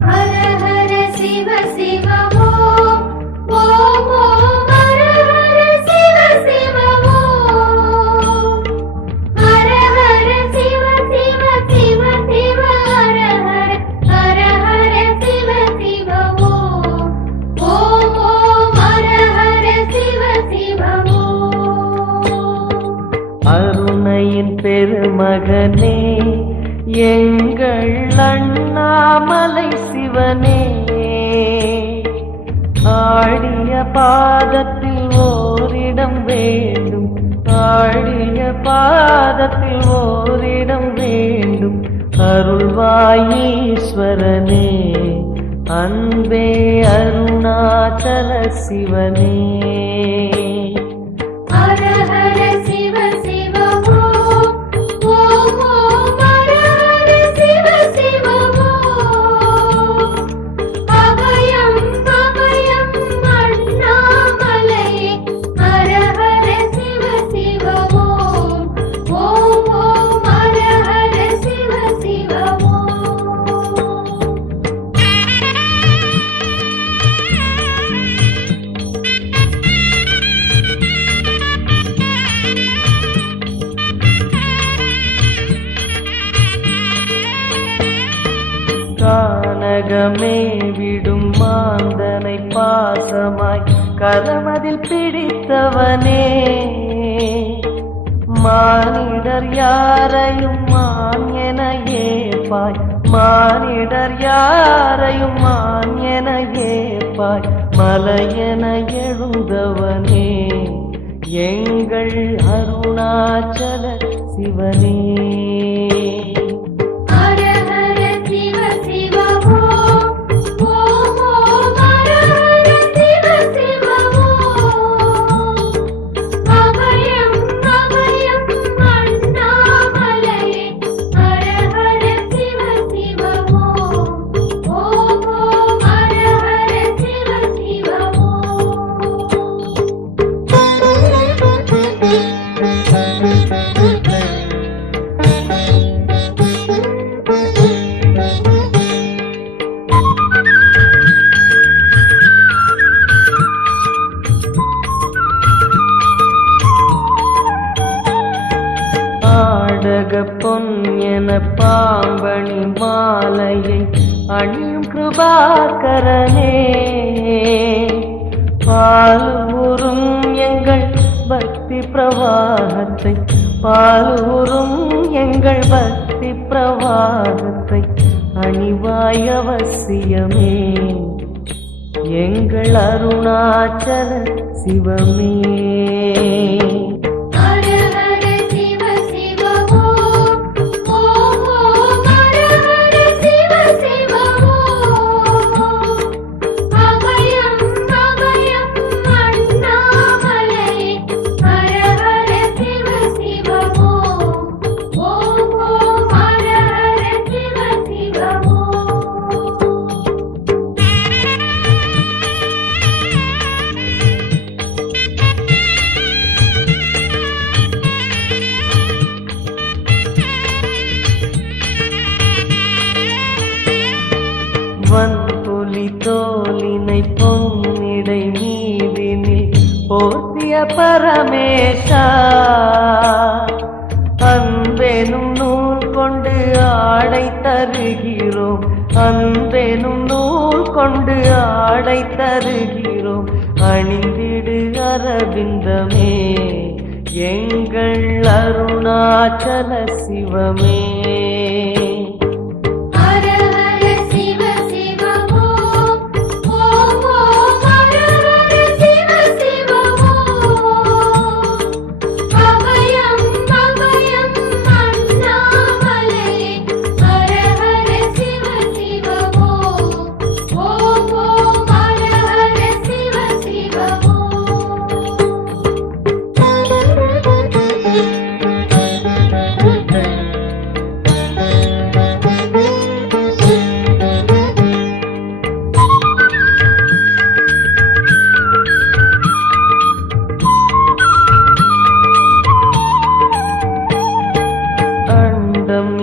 ஹர ஹர சிவ சிவ ஓம் ஓம் ஓம் ஹர ஹர சிவ சிவ ஓம் ஹர ஹர சிவ சிவ சிவ சிவ ஹர ஹர ஹர ஹர சிவ சிவ ஓம் ஓம் ஓம் ஹர ஹர சிவ சிவ ஓம். அருணையின் பெருமகனே எங்கள் அண்ணாமலை சிவனே, ஆடிய பாதத்தில் ஓரிடம் வேண்டும், ஆடிய பாதத்தில் ஓரிடம் வேண்டும். அருள்வாயீஸ்வரனே அன்பே அருணாச்சல சிவனே. ஹர ஹர சிவ சிவ ஓம் ஓம் ஓம் ஹர ஹர சிவ சிவ ஓம் அபயம் அபயம் அண்ணாமலையே. ஹர ஹர சிவ சிவ ஓம் ஓம் ஓம் ஹர ஹர சிவ சிவ ஓம். கானகமே விடும் மாந்தனை பாசமாய் கரமதில் பிடித்தவனே, மானிடர் யாரையும் மான் என ஏற்பாய், மானிடர் யாரையும் மான் என ஏற்பாய். மலையென எழுந்தவனே எங்கள் அருணாச்சல சிவனே. ஹர ஹர சிவ சிவ ஓம் ஓம் ஓம் ஹர ஹர சிவ சிவ ஓம் அபயம் அபயம் அண்ணாமலையே. ஹர ஹர சிவ சிவ ஓம் ஓம் ஓம் ஹர ஹர சிவ சிவ ஆடக பொன் என பாம்பணி மாலையை அணியும் கிருபாகரனே, பாலூரும் எங்கள் பக்தி பிரவாகத்தை, பாலூரும் எங்கள் பக்தி பிரவாகத்தை அணிவாய் அவசியமே எங்கள் அருணாச்சல சிவமே. ஹர ஹர சிவ சிவ ஓம் ஓம் ஓம் ஹர ஹர சிவ சிவ ஓம் அபயம் அபயம் அண்ணாமலையே. ஹர ஹர சிவ சிவ ஓம் ஓம் ஓம் ஹர ஹர சிவ சிவ ஓம். வன்புலி தோலினை பொன்னிடை மீதினில் போர்த்திய பரமேஷா, அன்பெனும் நூல் கொண்டு ஆடை தருகிறோம், அன்பெனும் நூல் கொண்டு ஆடை தருகிறோம். அணிந்திடு அரவிந்தமே எங்கள் அருணாச்சல சிவமே. ஹர ஹர சிவ சிவ ஓம் ஓம் ஓம் ஹர ஹர சிவ சிவ ஓம் அபயம் அபயம் அண்ணாமலையே. ஹர ஹர சிவ சிவ ஓம் ஓம் ஓம் ஹர ஹர சிவ சிவ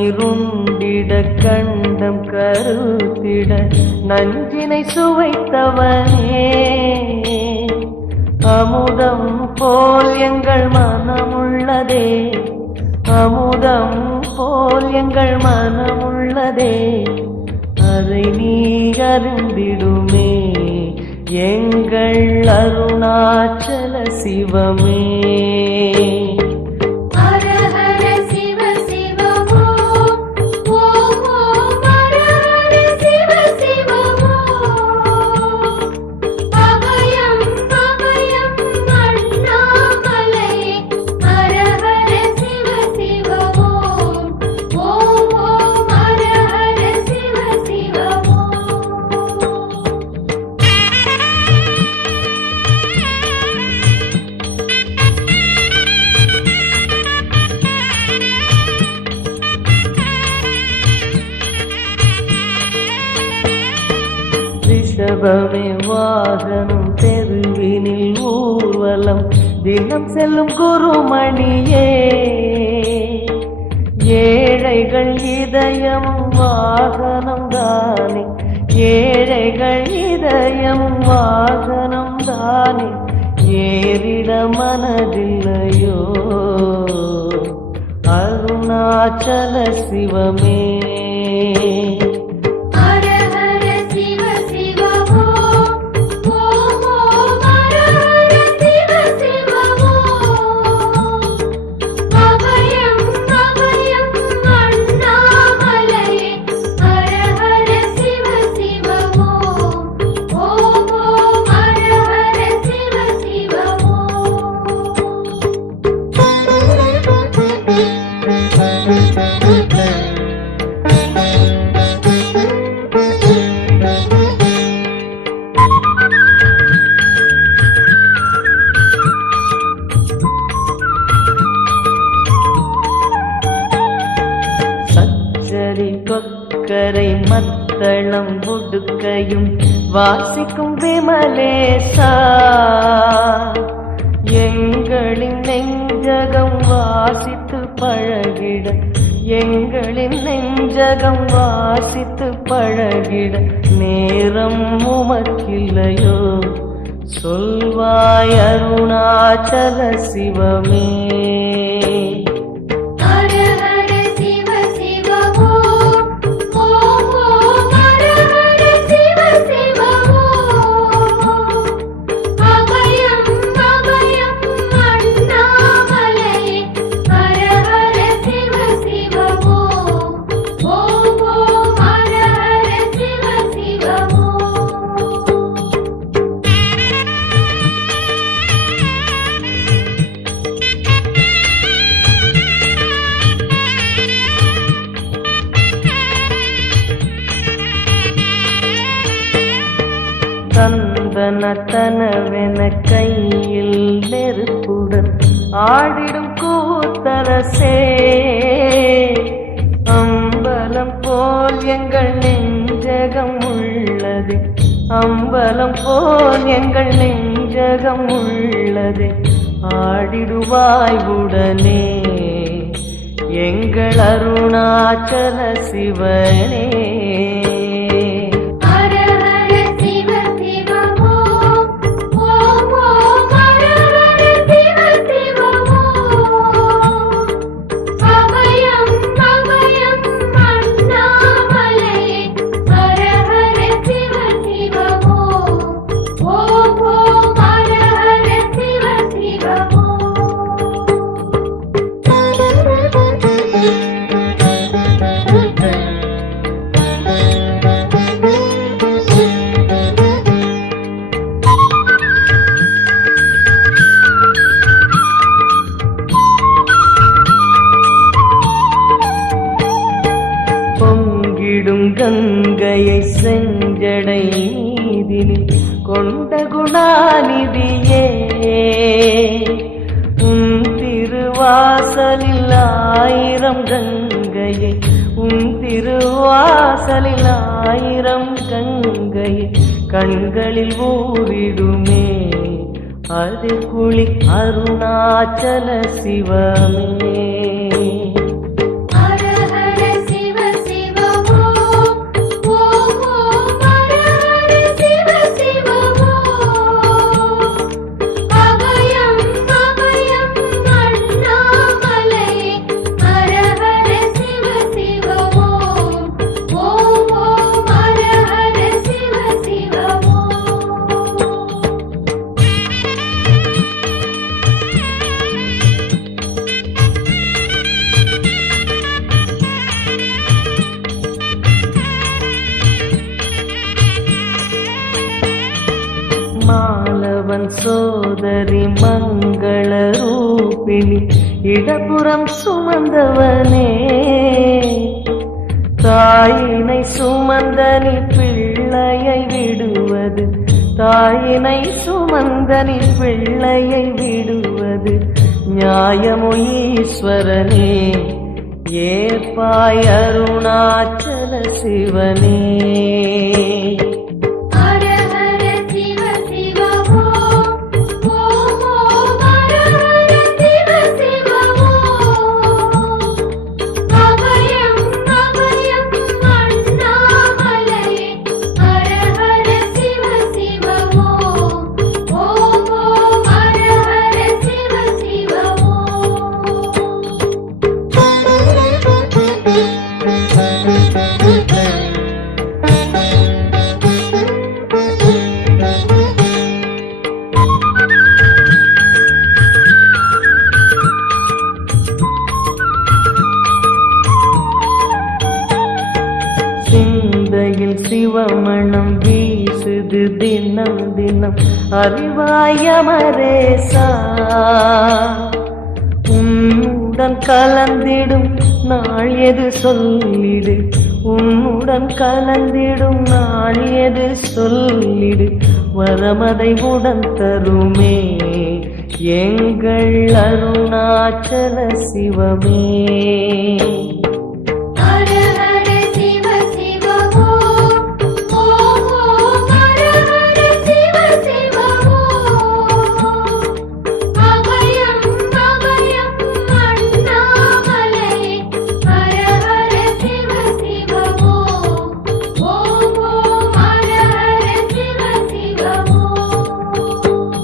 இருண்டிட கண்ட நெஞ்சம் கருத்திட நஞ்சினை சுவைத்தவனே அமுதம் போல் எங்கள் மனமுள்ளதே அமுதம் போல் எங்கள் மனமுள்ளதே அதை நீ அறிந்திடுமே எங்கள் அருணாச்சல சிவமே ஹர ஹர சிவ சிவ ஓம் ஓம் ஓம் ஹர ஹர சிவ சிவ ஓம் அபயம் அபயம் அண்ணாமலையே ஹர ஹர சிவ சிவ ஓம் ஓம் ஓம் ஹர ஹர சிவ சிவ ஓம் ரிஷபமே வாகனம் தெருவினில் ஊர்வலம் தினம் செல்லும் குருமணியே ஏழைகள் இதயமும் வாகனம் தானே ஏழைகள் இதயமும் வாகனம் தானே ஏறிட மனதில்லையோ அருணாச்சல சிவமே ஹர ஹர சிவ சிவ ஓம் ஓம் ஓம் ஹர ஹர சிவ சிவ ஓம் அபயம் அபயம் அண்ணாமலையே ஹர ஹர சிவ சிவ ஓம் ஓம் ஓம் ஹர ஹர சிவ சிவ சச்சரி கொக்கரை மத்தளம் உடுக்கையும் வாசிக்கும் விமலேசா எங்களின் நெஞ்சகம் வாசித்து பழகிட எங்களின் நெஞ்சகம் வாசித்து பழகிட நேரம் உமக்கில்லையோ சொல்வாய் அருணாச்சல சிவமே ஹர ஹர சிவ சிவ ஓம் ஓம் ஓம் ஹர ஹர சிவ சிவ ஓம் அபயம் அபயம் அண்ணாமலையே ஹர ஹர சிவ சிவ ஓம் ஓம் ஓம் ஹர ஹர சிவ சிவ ஓம் தந்தனத்தனவென கையில் நெருப்புடன் ஆடிடும் கூத்தரசே அம்பலம் போல் எங்கள் நெஞ்சகம் உள்ளது அம்பலம் போல் எங்கள் நெஞ்சகம் உள்ளது ஆடிடுவாய் உடனே எங்கள் அருணாச்சல சிவனே ஹர ஹர சிவ சிவ ஓம் ஓம் ஓம் ஹர ஹர சிவ சிவ ஓம் அபயம் அபயம் அண்ணாமலையே ஹர ஹர சிவ சிவ ஓம் ஓம் ஓம் ஹர ஹர சிவ சிவ பொங்கிடும் கங்கையை செஞ்சடை நீதினில் கொண்ட குணாநிதியே உன் திருவாசலில் ஆயிரம் கங்கையை உன் திருவாசலில் ஆயிரம் கங்கையை கண்களில் ஊறிடுமே அது குளி அருணாச்சல சிவமே ஹர ஹர சிவ சிவ ஓம் மாதவன் சோதரி மங்கள ரூபிணி இடப்புறம் சுமந்தவனே, தாயினை சுமந்தனி பிள்ளையை விடுவது, தாயினை சுமந்தனி பிள்ளையை விடுவது நியாயமோ ஈஸ்வரனே, ஏற்பாய் அருணாச்சல சிவனே. ஹர ஹர சிவ சிவ ஓம் ஓம் ஓம் ஹர ஹர சிவ சிவ ஓம். அபயம் அபயம் அண்ணாமலையே ஹர ஹர சிவ சிவ ஓம் ஓம் ஓம் ஹர ஹர சிவ சிவ சிந்தையில் சிவமணம் வீசுது தினம் தினம் அறிவாயமரேசா, உன்னுடன் கலந்திடும் நாள் எது சொல்லிடு, உன்னுடன் கலந்திடும் நாள் எது சொல்லிடு, வரமதை உடன் தருமே எங்கள் அருணாச்சல சிவமே. ஹர ஹர சிவ சிவ ஓம் ஓம் ஓம் ஹர ஹர சிவ சிவ ஓம். அபயம் அபயம் அண்ணாமலையே ஹர ஹர சிவ சிவ ஓம் ஓம் ஓம் ஹர ஹர சிவ சிவ ஓம்.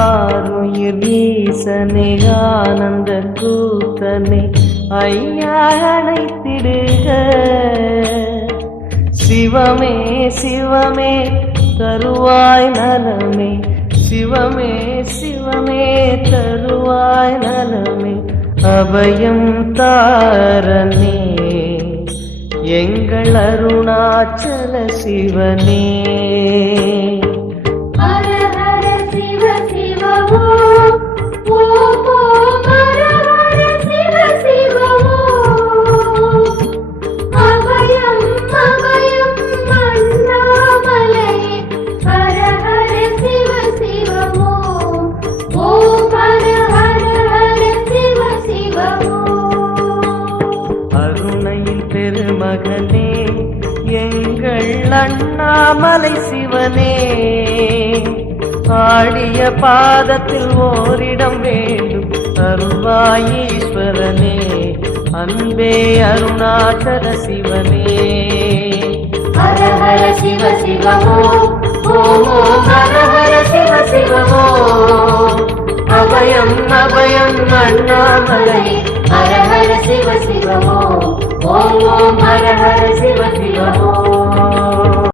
ஆருயிர் ஈசனே ஆனந்த கூத்தனே ஐயா அழைத்திடுக, சிவமே சிவமே தருவாய் நலமே, சிவமே சிவமே தருவாய் நலமே, அபயம் தாரனே எங்கள் அருணாச்சல சிவனே. ஹர ஹர சிவ சிவ ஓம் ஓம் ஓம் ஹர ஹர சிவ சிவ ஓம். அபயம் அபயம் அண்ணாமலையே ஹர ஹர சிவ சிவ ஓம் ஓம் ஹர ஹர ஹர சிவ சிவ ஓம். அருணையின் பெருமகனே எங்கள் அண்ணாமலை சிவனே, ஆடிய பாதத்தில் ஓரிடம் வேண்டும் அருள்வாயீஸ்வரனே, அன்பே அருணாச்சல சிவனே. ஹர ஹர சிவ சிவ ஓம் ஓம் ஓம் ஹர ஹர சிவ சிவ ஓம். அபயம் அபயம் அண்ணாமலை ஹர ஹர சிவ சிவ ஓம்